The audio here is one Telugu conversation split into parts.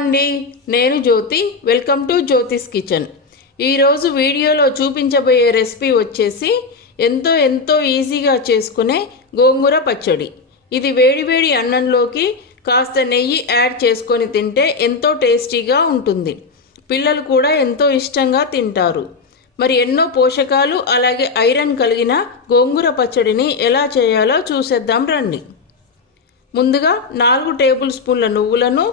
అండి, నేను Jyothi. Welcome to Jyothi's kitchen. ఈరోజు వీడియోలో చూపించబోయే రెసిపీ వచ్చేసి ఎంతో ఈజీగా చేసుకునే గోంగూర పచ్చడి. ఇది వేడివేడి అన్నంలోకి కాస్త నెయ్యి యాడ్ చేసుకొని తింటే ఎంతో టేస్టీగా ఉంటుంది. పిల్లలు కూడా ఎంతో ఇష్టంగా తింటారు. మరి ఎన్నో పోషకాలు అలాగే ఐరన్ కలిగిన గోంగూర పచ్చడిని ఎలా చేయాలో చూసేద్దాం రండి. ముందుగా 4 టేబుల్ స్పూన్ల నువ్వులను,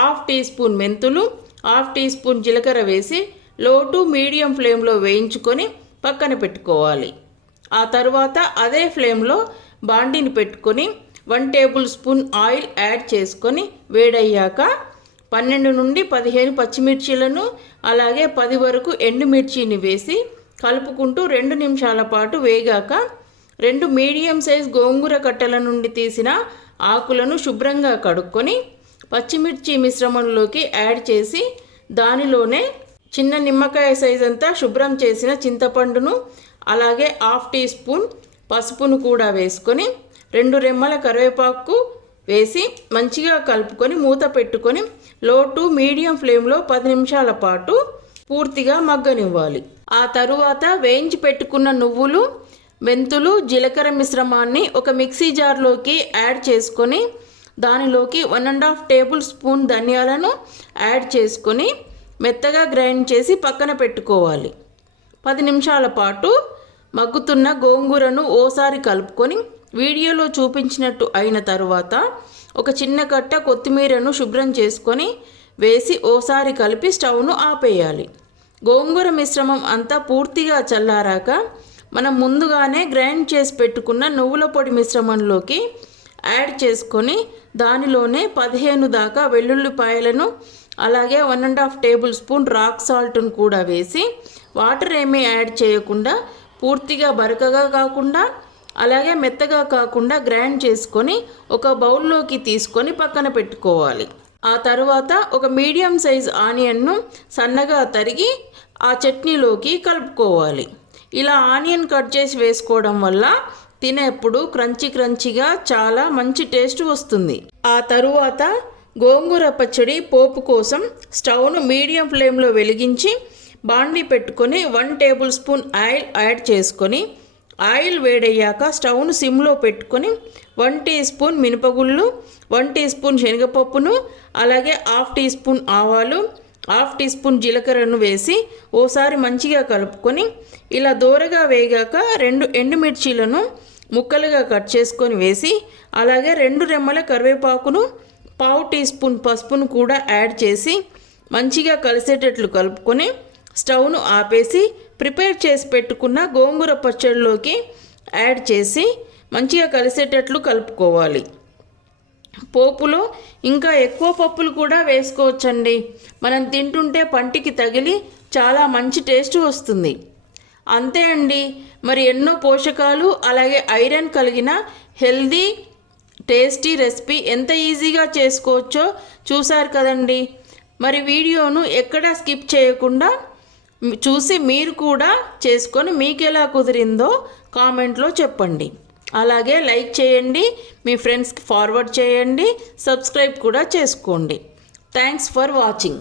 హాఫ్ టీ స్పూన్ మెంతులు, హాఫ్ టీ స్పూన్ జీలకర్ర వేసి లో టు మీడియం ఫ్లేమ్లో వేయించుకొని పక్కన పెట్టుకోవాలి. ఆ తర్వాత అదే ఫ్లేమ్లో బాండిని పెట్టుకొని 1 టేబుల్ స్పూన్ ఆయిల్ యాడ్ చేసుకొని వేడయ్యాక 12 నుండి 15 పచ్చిమిర్చీలను అలాగే 10 వరకు ఎండుమిర్చిని వేసి కలుపుకుంటూ 2 నిమిషాల పాటు వేగాక 2 మీడియం సైజ్ గోంగూర కట్టల నుండి తీసిన ఆకులను శుభ్రంగా కడుక్కొని పచ్చిమిర్చి మిశ్రమంలోకి యాడ్ చేసి దానిలోనే చిన్న నిమ్మకాయ సైజ్ అంతా శుభ్రం చేసిన చింతపండును అలాగే హాఫ్ టీ స్పూన్ పసుపును కూడా వేసుకొని 2 రెమ్మల కరివేపాకు వేసి మంచిగా కలుపుకొని మూత పెట్టుకొని లో టు మీడియం ఫ్లేమ్లో 10 నిమిషాల పాటు పూర్తిగా మగ్గనివ్వాలి. ఆ తరువాత వేయించి పెట్టుకున్న నువ్వులు, మెంతులు, జీలకర్ర మిశ్రమాన్ని ఒక మిక్సీ జార్లోకి యాడ్ చేసుకొని దానిలోకి 1.5 టేబుల్ స్పూన్ ధనియాలను యాడ్ చేసుకొని మెత్తగా గ్రైండ్ చేసి పక్కన పెట్టుకోవాలి. 10 నిమిషాల పాటు మగ్గుతున్న గోంగూరను ఓసారి కలుపుకొని వీడియోలో చూపించినట్టు అయిన తరువాత ఒక చిన్న కట్ట కొత్తిమీరను శుభ్రం చేసుకొని వేసి ఓసారి కలిపి స్టవ్ను ఆపేయాలి. గోంగూర మిశ్రమం అంతా పూర్తిగా చల్లారాక మనం ముందుగానే గ్రైండ్ చేసి పెట్టుకున్న నువ్వుల పొడి మిశ్రమంలోకి యాడ్ చేసుకొని దానిలోనే 15 దాకా వెల్లుల్లిపాయలను అలాగే 1.5 టేబుల్ స్పూన్ రాక్ సాల్ట్ను కూడా వేసి వాటర్ ఏమీ యాడ్ చేయకుండా పూర్తిగా బరకగా కాకుండా అలాగే మెత్తగా కాకుండా గ్రైండ్ చేసుకొని ఒక బౌల్లోకి తీసుకొని పక్కన పెట్టుకోవాలి. ఆ తర్వాత ఒక మీడియం సైజ్ ఆనియన్ను సన్నగా తరిగి ఆ చట్నీలోకి కలుపుకోవాలి. ఇలా ఆనియన్ కట్ చేసి వేసుకోవడం వల్ల తినేప్పుడు క్రంచీగా చాలా మంచి టేస్ట్ వస్తుంది. ఆ తరువాత గోంగూర పచ్చడి పోపు కోసం స్టవ్ను మీడియం ఫ్లేమ్లో వెలిగించి బాండి పెట్టుకొని 1 టేబుల్ స్పూన్ ఆయిల్ యాడ్ చేసుకొని ఆయిల్ వేడయ్యాక స్టవ్ను సిమ్లో పెట్టుకొని 1 టీ స్పూన్ మినపగుళ్ళు, 1 టీ స్పూన్ శనగపప్పును అలాగే హాఫ్ టీ స్పూన్ ఆవాలు, హాఫ్ టీ స్పూన్ జీలకర్రను వేసి ఓసారి మంచిగా కలుపుకొని ఇలా దోరగా వేగాక 2 ఎండుమిర్చీలను ముక్కలుగా కట్ చేసుకొని వేసి అలాగే 2 రెమ్మల కరివేపాకును, పావు టీ స్పూన్ పసుపును కూడా యాడ్ చేసి మంచిగా కలిసేటట్లు కలుపుకొని స్టవ్ను ఆపేసి ప్రిపేర్ చేసి పెట్టుకున్న గోంగూర పచ్చడిలోకి యాడ్ చేసి మంచిగా కలిసేటట్లు కలుపుకోవాలి. పోపులో ఇంకా ఎక్కువ పప్పులు కూడా వేసుకోవచ్చండి. మనం తింటుంటే పంటికి తగిలి చాలా మంచి టేస్ట్ వస్తుంది. అంతే అండి. మరి ఎన్నో పోషకాలు అలాగే ఐరన్ కలిగిన హెల్దీ టేస్టీ రెసిపీ ఎంత ఈజీగా చేసుకోవచ్చో చూసారు కదండి. మరి వీడియోను ఎక్కడా స్కిప్ చేయకుండా చూసి మీరు కూడా చేసుకొని మీకు ఎలా కుదిరిందో కామెంట్లో చెప్పండి. అలాగే లైక్ చేయండి, మీ ఫ్రెండ్స్కి ఫార్వర్డ్ చేయండి, సబ్స్క్రైబ్ కూడా చేసుకోండి. Thanks for watching.